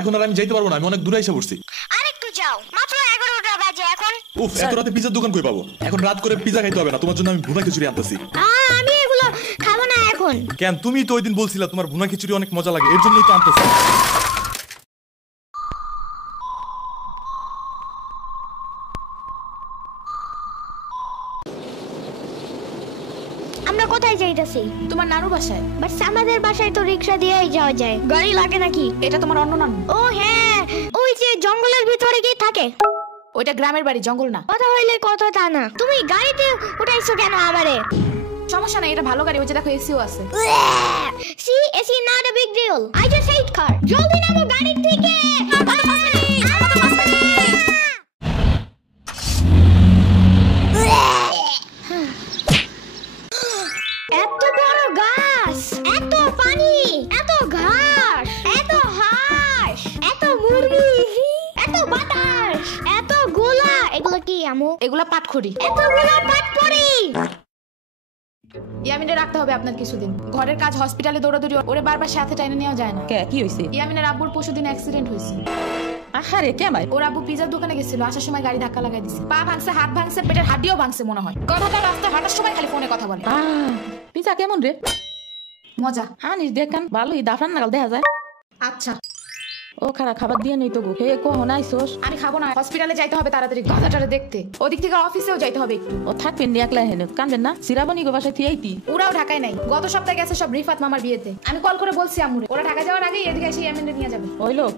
এখন আর আমি যাইতে পারবো না, আমি অনেক দূরে এসে পড়ছি। আরেকটু যাও, মাত্র 11টা বাজে এখন। উফ, এত রাতে পিজার দোকান কই পাবো? এখন রাত করে পিজা খাইতে হবে না, তোমার জন্য আমি ভুনা খিচুড়ি আনতেছি। আমি এগুলো খাবো না এখন। কেন? তুমি তো ওই দিন বলছিলা তোমার ভুনা খিচুড়ি অনেক মজা লাগে, এর জন্যই তো আনতেছি। আমরা কোথায় যাইতেছি? তোমার নানু বাসায়। বাট আমাদের বাসায় তো রিকশা দিয়েই যাওয়া যায়, গাড়ি লাগে নাকি? এটা তোমার অন্য নানু। ও হ্যাঁ, ওই যে জঙ্গলের ভিতরে কি থাকে? ওইটা গ্রামের বাড়ি, জঙ্গল না। কথা হইলে কথা তা না। তুমি গাড়িতে উঠাইছো কেন আমারে? সমস্যা নাই, এটা ভালো গাড়ি, ওই যে দেখো এসিও আছে। See, it's not a big deal. I just hate car. জলদি নামো গাড়ি থেকে। এত বড় গাছ, এত পানি, এত ঘাস, এত হাঁস, এত মুরগি, এত বাতাস, এত গোলা। এগুলো কি আমু? এগুলা পাটখড়ি। এতগুলো পাটখড়ি। ইয়ামিনে রাখতে হবে আপনার কিছুদিন। ঘরের কাজ, হসপিটালে দৌড়াদৌড়ি, ওরে বারবার সাথে টাইনে নেওয়া যায় না। কি হইছে? ইয়ামিনের আব্বুর পরশুদিন অ্যাক্সিডেন্ট হয়েছে। আহারে কেমন? ওর আব্বু পিজার দোকানে গেছিল, আসার সময় গাড়ি ধাক্কা লাগাই দিছে। পা ভাঙছে, হাত ভাঙছে, পেটের হাড়িও ভাঙছে মনে হয়। কথাটা রাস্তায় হাঁটার সময় খালি ফোনে কথা বলে। পিজা কেমন রে? মজা। আনিস দেখান, ভালোই দাফান নাগাল দেখা যায়। আচ্ছা। ও খারা খাবার দিয়ে নেই তো গো। হে কখন আইসোস? আমি খাবো না, হসপিটালে যাইতে হবে তাড়াতাড়ি, গাধাটারে দেখতে। ওদিক থেকে অফিসেও যাইতে হবে একটু। ও থাকবেন নি একলা হেন, কানবেন না? সিরাবনি গো বাসায় থিয়াইতি। ওরাও ঢাকায় নাই, গত সপ্তাহে গেছে সব রিফাত মামার বিয়েতে। আমি কল করে বলছি আমুরে, ওরা ঢাকা যাওয়ার আগেই এদিকে এসে ইয়ামিনরে নিয়ে যাবে। ওই লোক।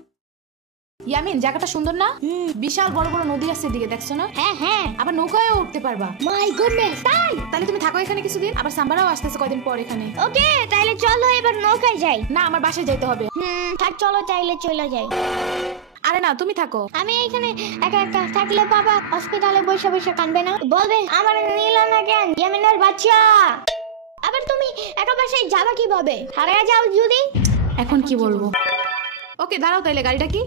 ইয়ামিন, জায়গাটা সুন্দর না? বিশাল বড় বড় নদী আছে এদিকে, দেখছো না? হ্যাঁ হ্যাঁ, আবার নৌকায়ও উঠতে পারবা। মাই গুডনেস, তাই? তাহলে তুমি থাকো এখানে কিছুদিন, আবার সাম্বারাও আসতেছে কয়দিন পর এখানে। ওকে, তাহলে চলো এবার নৌকায় যাই। না, আমার বাসায় যাইতে হবে। থাক, চলো তাইলে চলে যাই। আরে না, তুমি থাকো। আমি এখানে একা একা থাকলে বাবা হসপিটালে বসে বসে কাঁদবে না? বলবে আমার নিল না কেন ইয়ামিনের বাচ্চা। আবার তুমি একা বাসায় যাবা কিভাবে? হারিয়ে যাও যদি। এখন কি বলবো? ওকে দাঁড়াও, তাইলে গাড়িটা কি?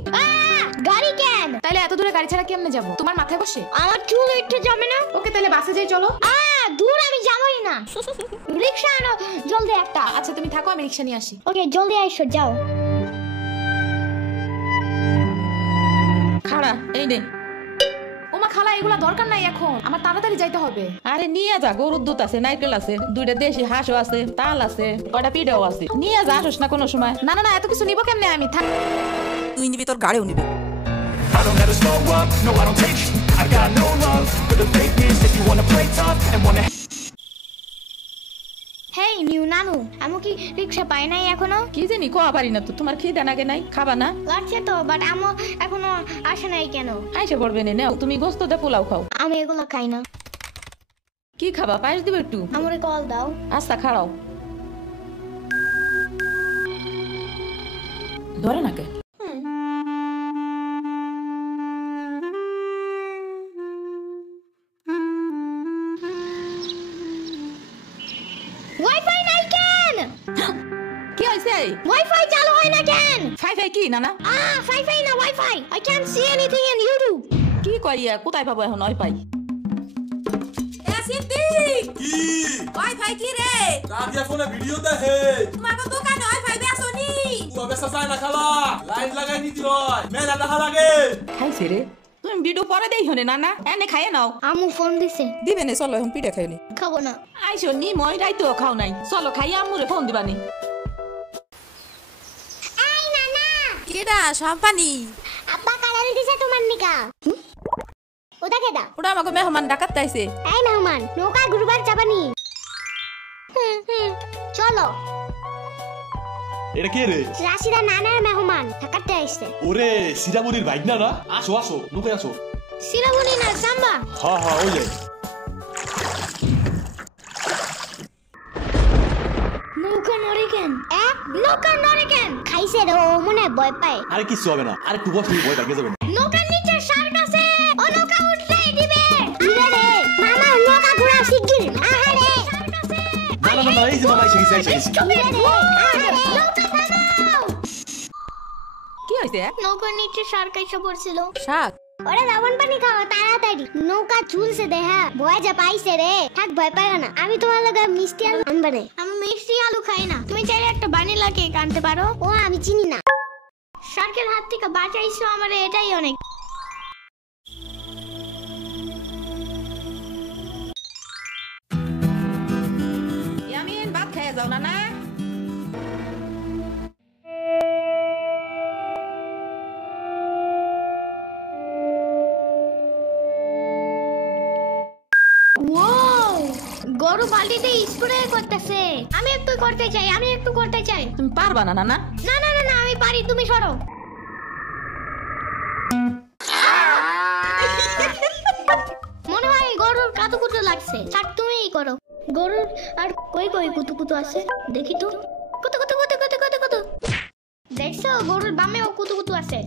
গাড়ি কেন? তাইলে এত দূরে গাড়ি ছাড়া কেমনে যাবো? তোমার মাথায় বসে? আমার চুল একটু জমে না। ওকে তাহলে বাসে যাই, চলো। দূর আমি যাবোই না। রিকশা আনো জলদি একটা। আচ্ছা তুমি থাকো, আমি রিকশা নিয়ে আসি। ওকে, জলদি আইসো, যাও। খাড়া এই নে। ওমা খালা, এগুলা দরকার নাই এখন, আমার তাড়াতাড়ি যাইতে হবে। আরে নিয়ে যা, গরুর দুধ আছে, নারকেল আছে, 2টা দেশি হাঁসও আছে, তাল আছে, কয়টা পিঠাও আছে। নিয়ে যা, আসোস না কোনো সময়। না না না, এত কিছু নিবো কেমনে আমি? থাক। তুই নিবি, তোর গাড়িও নিবি। I don't ever slow up, no I don't take sh**. I got no love for the fakeness. If you wanna play tough and wanna hey new নানু, আমি কি রিকশা পাই নাই এখনো? কি জানি, কোয়া পারি না তো। তোমার খিদে নাগে নাই? খাবা না? লাগছে তো, বাট আমো এখনো আসে নাই কেন? আইসে পড়বে নে, নাও তুমি গোস্ত দে, পোলাও খাও। আমি এগুলো খাই না। কি খাবা? পায়েস দিবে একটু? আমারে কল দাও। আচ্ছা খাড়াও। ধরে নাকে। ওয়াইফাই নাই কেন? কি হইছে? ওয়াইফাই চালু হয় না কেন? ফাই কি নানা? ওয়াইফাই না, wifi. I can't see anything in YouTube. কি করিয়া কোথায় পাবো এখন ওয়াইফাই? কি ওয়াইফাই কি রে? রাদিয়া ফোনে ভিডিও দেখে। তোমার দোকানে ওয়াইফাই বেসনি? ও বেসা যায় না খালা, লাইন লাগাই নিতি হয়, মেলা দেখা লাগে। খাইছে রে? তুমি ভিডিও পরে দেই হনে নানা, এনে খাইয়ে নাও। আমু ফোন দিছে। দিবে নে, চলো এখন পিঠা খাইনি। খাবো না। আইসো নি, মই রাইতো খাও নাই। চলো খাইয়া আম্মুরে ফোন দিবানি। এই নানা, কেডা সম্পানি? আব্বা কালার দিছে তোমার নিকা। ওটা কেডা? ওটা আমাকে মেহমান ডাকাত আইছে। এই মেহমান, নৌকা ঘুরবার যাবানি? চলো। এটা কে রে? রাশিদা নানার মেহমান, থাকাতে আইছে। ওরে সিরামনির বাইক না? আসো আসো, নৌকায় আসো। সিরামনি না, সাম্বা। হ্যাঁ ওই যে। নৌকা নড়ে কেন? নৌকা নড়ে কেন? খাইছে রে, ও মনে ভয় পায়। আরে কিছু হবে না, আরে একটু বসে ভয় পাকে যাবে না। নৌকার নিচে শার্ক আছে, ও নৌকা উঠলেই দিবে। দিবে রে মামা, নৌকা ঘোরা শিগগির। আহারে শার্ক আছে। না এই যে মামা এসে গেছে। দিবে রে, আহারে নৌকা থামাও। কি হইছে? নৌকার নিচে শার্ক এসে পড়ছিল। শাক? ওরে লবণ পানি খাও তাড়াতাড়ি। নৌকা ঝুলছে দেখা, ভয় যা পাইছে রে। থাক, ভয় পাইও না, আমি তোমার লগে মিষ্টি আলু আনবানে। আমি মিষ্টি আলু খাই না, তুমি চাইলে একটা ভ্যানিলা কেক আনতে পারো। ও আমি চিনি না। শার্কে শালিকের হাত থেকে বাঁচাইছো আমারে, এটাই অনেক। ইয়ামিন ভাত খেয়ে যাও না না। ওয়াও, গরু বালতিতে স্প্রে করতেছে। আমি একটু করতে চাই। তুমি পারবা না না না। না না না না, আমি পারি, তুমি সরো। মনে হয় গরুর কাতুকুতু লাগছে। থাক, তুমিই করো। গরুর আর কই কই কুতুকুতু আছে দেখি তো। কুতু কুতু কুতু কুতু কুতু কুতু। দেখছো, গরুর বামেও কুতুকুতু আছে।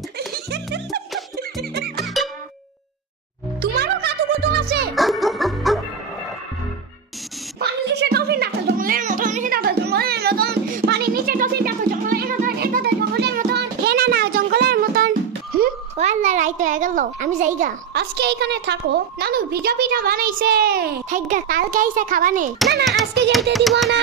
তোমারও কাতুকুতু আছে। পানি নিচে ডলফিন দেখো জঙ্গলের মতন, পানি নিচে ডলফিন দেখো জঙ্গলের মতন। হ্যাঁ না না, জঙ্গলের মতন। ওয়াল্লা রাইত হয়ে গেল, আমি যাইগা। আজকে এখানে থাকো, নানু ভিজা পিঠা বানাইছে। থাকগা, কালকে আইসা খাবানে। না না, আজকে যাইতে দিব না,